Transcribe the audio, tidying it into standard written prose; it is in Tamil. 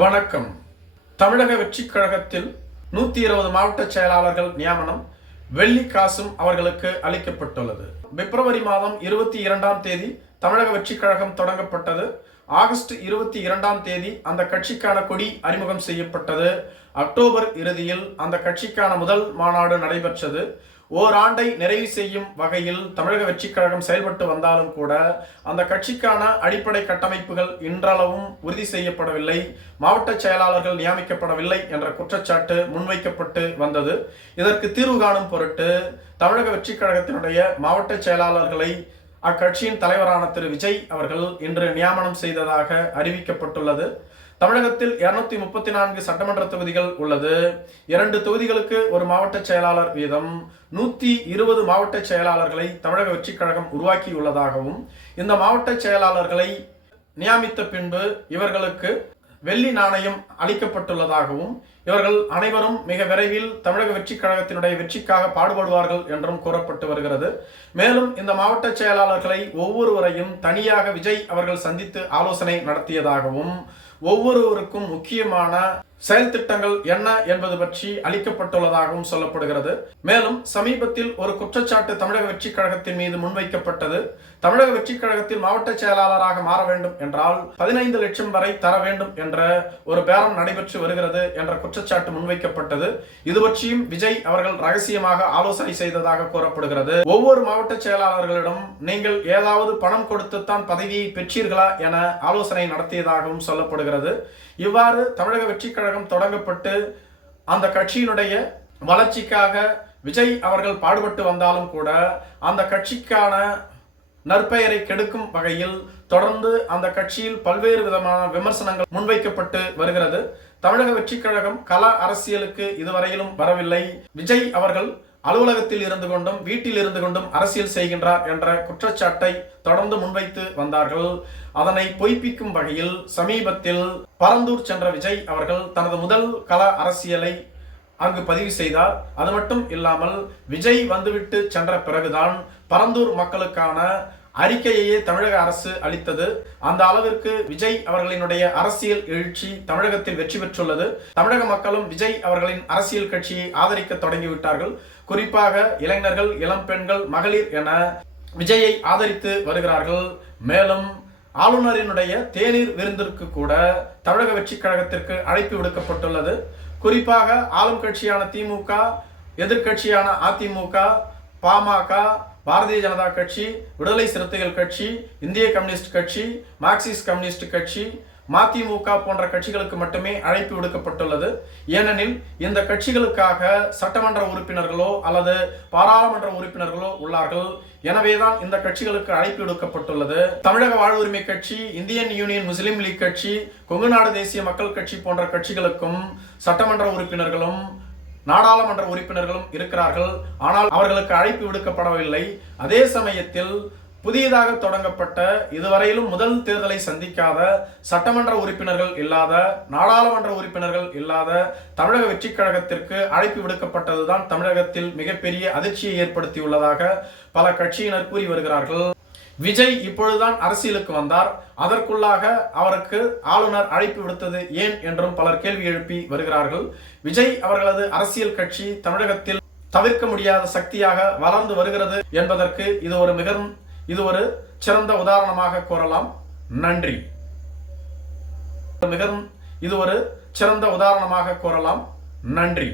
வணக்கம். தமிழக வெற்றிக் கழகத்தில் 120 மாவட்ட செயலாளர்கள் நியமனம் வெள்ளிக்காசும் அவர்களுக்கு அளிக்கப்பட்டுள்ளது. பிப்ரவரி மாதம் 22ஆம் தேதி தமிழக வெற்றிக் கழகம் தொடங்கப்பட்டது. ஆகஸ்ட் 22ஆம் தேதி அந்த கட்சிக்கான கொடி அறிமுகம் செய்யப்பட்டது. அக்டோபர் இறுதியில் அந்த கட்சிக்கான முதல் மாநாடு நடைபெற்றது. ஓராண்டை நிறைவு செய்யும் வகையில் தமிழக வெற்றிக் கழகம் செயல்பட்டு வந்தாலும் கூட அந்த கட்சிக்கான அடிப்படை கட்டமைப்புகள் இன்றளவும் உறுதி செய்யப்படவில்லை, மாவட்ட செயலாளர்கள் நியமிக்கப்படவில்லை என்ற குற்றச்சாட்டு முன்வைக்கப்பட்டு வந்தது. இதற்கு தீர்வு காணும் பொருட்டு தமிழக வெற்றிக் கழகத்தினுடைய மாவட்ட செயலாளர்களை அக்கட்சியின் தலைவரான திரு விஜய் அவர்கள் இன்று நியமனம் செய்ததாக அறிவிக்கப்பட்டுள்ளது. தமிழகத்தில் 234 சட்டமன்ற தொகுதிகள் உள்ளது. 2 தொகுதிகளுக்கு ஒரு மாவட்ட செயலாளர் வீதம் 120 மாவட்ட செயலாளர்களை தமிழக வெற்றிக் கழகம் உருவாக்கியுள்ளதாகவும், இந்த மாவட்ட செயலாளர்களை நியமித்த பின்பு இவர்களுக்கு வெள்ளி நாணயம் அளிக்கப்பட்டுள்ளதாகவும், இவர்கள் அனைவரும் மிக விரைவில் தமிழக வெற்றிக் கழகத்தினுடைய வெற்றிக்காக பாடுபடுவார்கள் என்றும் கூறப்பட்டு வருகிறது. மேலும் இந்த மாவட்ட செயலாளர்களை ஒவ்வொருவரையும் தனியாக விஜய் அவர்கள் சந்தித்து ஆலோசனை நடத்தியதாகவும், ஒவ்வொருவருக்கும் முக்கியமான செயல் திட்டங்கள் என்ன என்பது பற்றி அளிக்கப்பட்டுள்ளதாகவும் சொல்லப்படுகிறது. மேலும் சமீபத்தில் ஒரு குற்றச்சாட்டு தமிழக வெற்றிக் கழகத்தின் மீது முன்வைக்கப்பட்டது. தமிழக வெற்றிக் கழகத்தில் மாவட்ட செயலாளராக மாற வேண்டும் என்றால் 15 லட்சம் வரை தர வேண்டும் என்ற ஒரு பேரம் நடைபெற்று வருகிறது என்ற குற்றச்சாட்டு முன்வைக்கப்பட்டது. இது பற்றியும் விஜய் அவர்கள் ரகசியமாக ஆலோசனை செய்ததாக கூறப்படுகிறது. ஒவ்வொரு மாவட்ட செயலாளர்களிடம் நீங்கள் ஏதாவது பணம் கொடுத்துத்தான் பதவியை பெற்றீர்களா என ஆலோசனை நடத்தியதாகவும் சொல்லப்படுகிறது. இவ்வாறு தமிழக வெற்றிக் கழகம் தொடங்கப்பட்டு அந்த கட்சியினுடைய வளர்ச்சிக்காக விஜய் அவர்கள் பாடுபட்டு வந்தாலும் கூட அந்த கட்சிக்கான நற்பெயரை கெடுக்கும் வகையில் தொடர்ந்து அந்த கட்சியில் பல்வேறு விதமான விமர்சனங்கள் முன்வைக்கப்பட்டு வருகிறது. தமிழக வெற்றிக் கழகம் கள அரசியலுக்கு இதுவரையிலும் வரவில்லை. விஜய் அவர்கள் அலுவலகத்தில் இருந்து கொண்டும் வீட்டில் இருந்து கொண்டும் அரசியல் செய்கின்றார் என்ற குற்றச்சாட்டை தொடர்ந்து முன்வைத்து வந்தார்கள். அதனை பொய்ப்பிக்கும் வகையில் சமீபத்தில் பரந்தூர் சென்ற விஜய் அவர்கள் தனது முதல் கள அரசியலை அங்கு பதிவு செய்தார். அது மட்டும் இல்லாமல் விஜய் வந்துவிட்டு சென்ற பிறகுதான் பரந்தூர் மக்களுக்கான அறிக்கையையே தமிழக அரசு அளித்தது. அந்த அளவிற்கு விஜய் அவர்களினுடைய அரசியல் எழுச்சி தமிழகத்தில் வெற்றி பெற்றுள்ளது. தமிழக மக்களும் விஜய் அவர்களின் அரசியல் கட்சியை ஆதரிக்க தொடங்கிவிட்டார்கள். குறிப்பாக இளைஞர்கள், இளம் பெண்கள், மகளிர் என விஜயை ஆதரித்து வருகிறார்கள். மேலும் ஆளுநரினுடைய தேநீர் விருந்திற்கு கூட தமிழக வெற்றிக் கழகத்திற்கு அழைப்பு விடுக்கப்பட்டுள்ளது. குறிப்பாக ஆளும் கட்சியான திமுக, எதிர்கட்சியான அதிமுக, பாமக, பாரதிய ஜனதா கட்சி, விடுதலை சிறுத்தைகள் கட்சி, இந்திய கம்யூனிஸ்ட் கட்சி, மார்க்சிஸ்ட் கம்யூனிஸ்ட் கட்சி, மதிமுக போன்ற கட்சிகளுக்கு மட்டுமே அழைப்பு விடுக்கப்பட்டுள்ளது. ஏனெனில் இந்த கட்சிகளுக்காக சட்டமன்ற உறுப்பினர்களோ அல்லது பாராளுமன்ற உறுப்பினர்களோ உள்ளார்கள். எனவேதான் இந்த கட்சிகளுக்கு அழைப்பு விடுக்கப்பட்டுள்ளது. தமிழக வாழ்வுரிமை கட்சி, இந்தியன் யூனியன் முஸ்லீம் லீக் கட்சி, கொங்குநாடு தேசிய மக்கள் கட்சி போன்ற கட்சிகளுக்கும் சட்டமன்ற உறுப்பினர்களும் நாடாளுமன்ற உறுப்பினர்களும் இருக்கிறார்கள். ஆனால் அவர்களுக்கு அழைப்பு விடுக்கப்படவில்லை. அதே சமயத்தில் புதியதாக தொடங்கப்பட்ட இதுவரையிலும் முதல் தேர்தலை சந்திக்காத சட்டமன்ற உறுப்பினர்கள் இல்லாத, நாடாளுமன்ற உறுப்பினர்கள் இல்லாத தமிழக வெற்றிக் கழகத்திற்கு அழைப்பு விடுக்கப்பட்டதுதான் தமிழகத்தில் மிகப்பெரிய அதிர்ச்சியை ஏற்படுத்தியுள்ளதாக பல கட்சியினர் கூறி வருகிறார்கள். விஜய் இப்பொழுதுதான் அரசியலுக்கு வந்தார். அதற்குள்ளாக அவருக்கு ஆளுநர் அழைப்பு விடுத்தது ஏன் என்றும் பலர் கேள்வி எழுப்பி வருகிறார்கள். விஜய் அவர்களது அரசியல் கட்சி தமிழகத்தில் தவிர்க்க முடியாத சக்தியாக வளர்ந்து வருகிறது என்பதற்கு இது ஒரு சிறந்த உதாரணமாக கூறலாம். நன்றி. இது ஒரு சிறந்த உதாரணமாக கூறலாம். நன்றி.